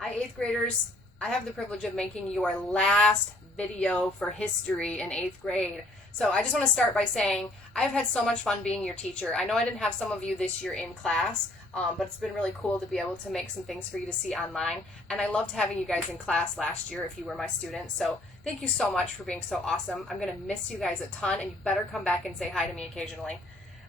Hi, 8th graders. I have the privilege of making your last video for history in 8th grade. So I just want to start by saying I've had so much fun being your teacher. I know I didn't have some of you this year in class, but it's been really cool to be able to make some things for you to see online. And I loved having you guys in class last year if you were my students. So thank you so much for being so awesome. I'm going to miss you guys a ton, and you better come back and say hi to me occasionally.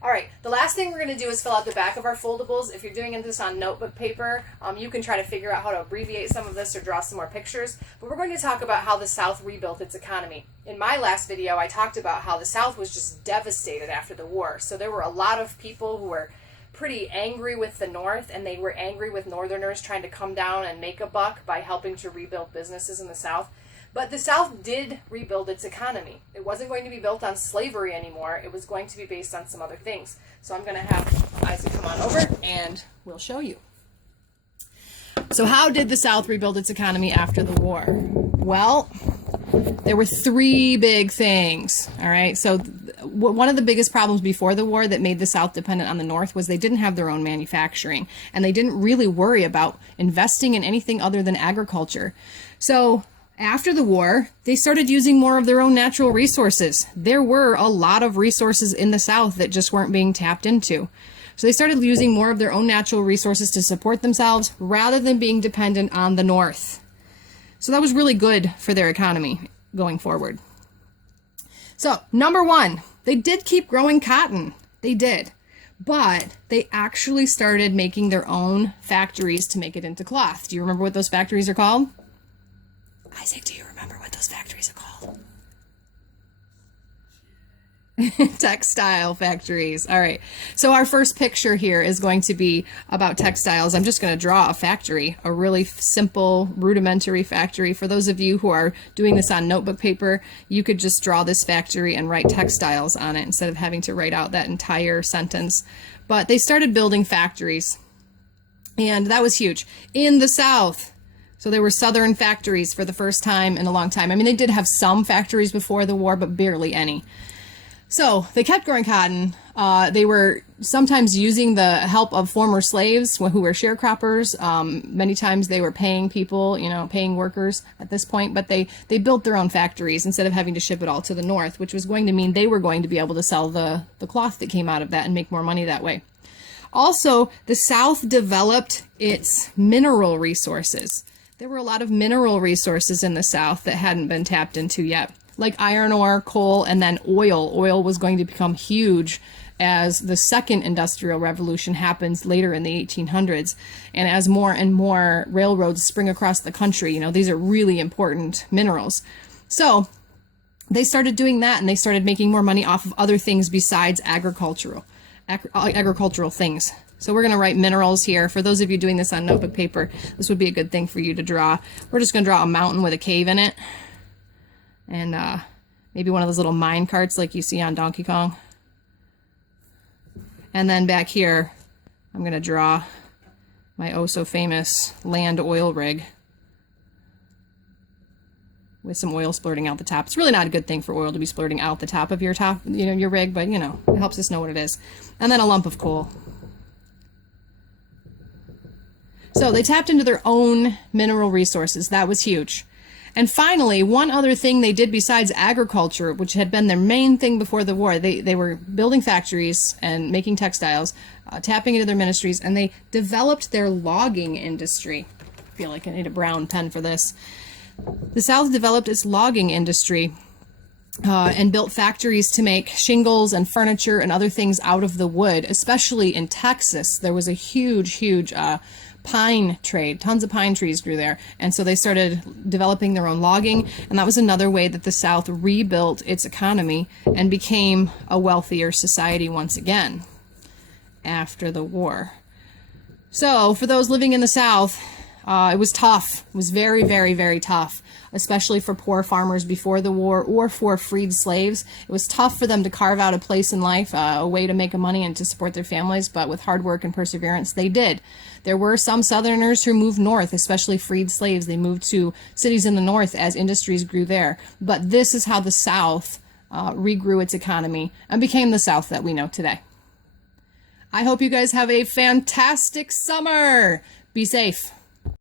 All right, the last thing we're going to do is fill out the back of our foldables. If you're doing this on notebook paper, you can try to figure out how to abbreviate some of this or draw some more pictures. But we're going to talk about how the South rebuilt its economy. In my last video, I talked about how the South was just devastated after the war. So there were a lot of people who were pretty angry with the North, and they were angry with Northerners trying to come down and make a buck by helping to rebuild businesses in the South. But the South did rebuild its economy. It wasn't going to be built on slavery anymore. It was going to be based on some other things. So I'm going to have Isaac come on over and we'll show you. So how did the South rebuild its economy after the war? Well, there were three big things. All right. So one of the biggest problems before the war that made the South dependent on the North was they didn't have their own manufacturing, and they didn't really worry about investing in anything other than agriculture. So after the war, they started using more of their own natural resources. There were a lot of resources in the South that just weren't being tapped into. So they started using more of their own natural resources to support themselves rather than being dependent on the North. So that was really good for their economy going forward. So, number one, they did keep growing cotton. They did. But they actually started making their own factories to make it into cloth. Do you remember what those factories are called? Isaac, do you remember what those factories are called? Textile factories. All right. So our first picture here is going to be about textiles. I'm just going to draw a factory, a really simple, rudimentary factory. For those of you who are doing this on notebook paper, you could just draw this factory and write textiles on it instead of having to write out that entire sentence. But they started building factories, and that was huge. In the South, so there were Southern factories for the first time in a long time. I mean, they did have some factories before the war, but barely any. So they kept growing cotton. They were sometimes using the help of former slaves who were sharecroppers. Many times they were paying people, paying workers at this point, but they built their own factories instead of having to ship it all to the North, which was going to mean they were going to be able to sell the cloth that came out of that and make more money that way. Also, the South developed its mineral resources. There were a lot of mineral resources in the South that hadn't been tapped into yet, like iron ore, coal, and then oil. Oil was going to become huge as the second industrial revolution happens later in the 1800s. And as more and more railroads spring across the country, these are really important minerals. So they started doing that, and they started making more money off of other things besides agricultural things. So we're going to write minerals here. For those of you doing this on notebook paper, this would be a good thing for you to draw. We're just going to draw a mountain with a cave in it. And maybe one of those little mine carts like you see on Donkey Kong. And then back here, I'm going to draw my oh-so-famous land oil rig with some oil splurting out the top. It's really not a good thing for oil to be splurting out the top of your your rig, but, it helps us know what it is. And then a lump of coal. So they tapped into their own mineral resources. That was huge. And finally, one other thing they did besides agriculture, which had been their main thing before the war, they were building factories and making textiles, tapping into their ministries, and they developed their logging industry. I feel like I need a brown pen for this. The South developed its logging industry and built factories to make shingles and furniture and other things out of the wood, especially in Texas. There was a huge pine trade. Tons of pine trees grew there. And so they started developing their own logging. And that was another way that the South rebuilt its economy and became a wealthier society once again after the war. So for those living in the South, it was tough. It was very, very, very tough, especially for poor farmers before the war or for freed slaves. It was tough for them to carve out a place in life, a way to make money and to support their families, but with hard work and perseverance, they did. There were some Southerners who moved north, especially freed slaves. They moved to cities in the north as industries grew there. But this is how the South regrew its economy and became the South that we know today. I hope you guys have a fantastic summer. Be safe.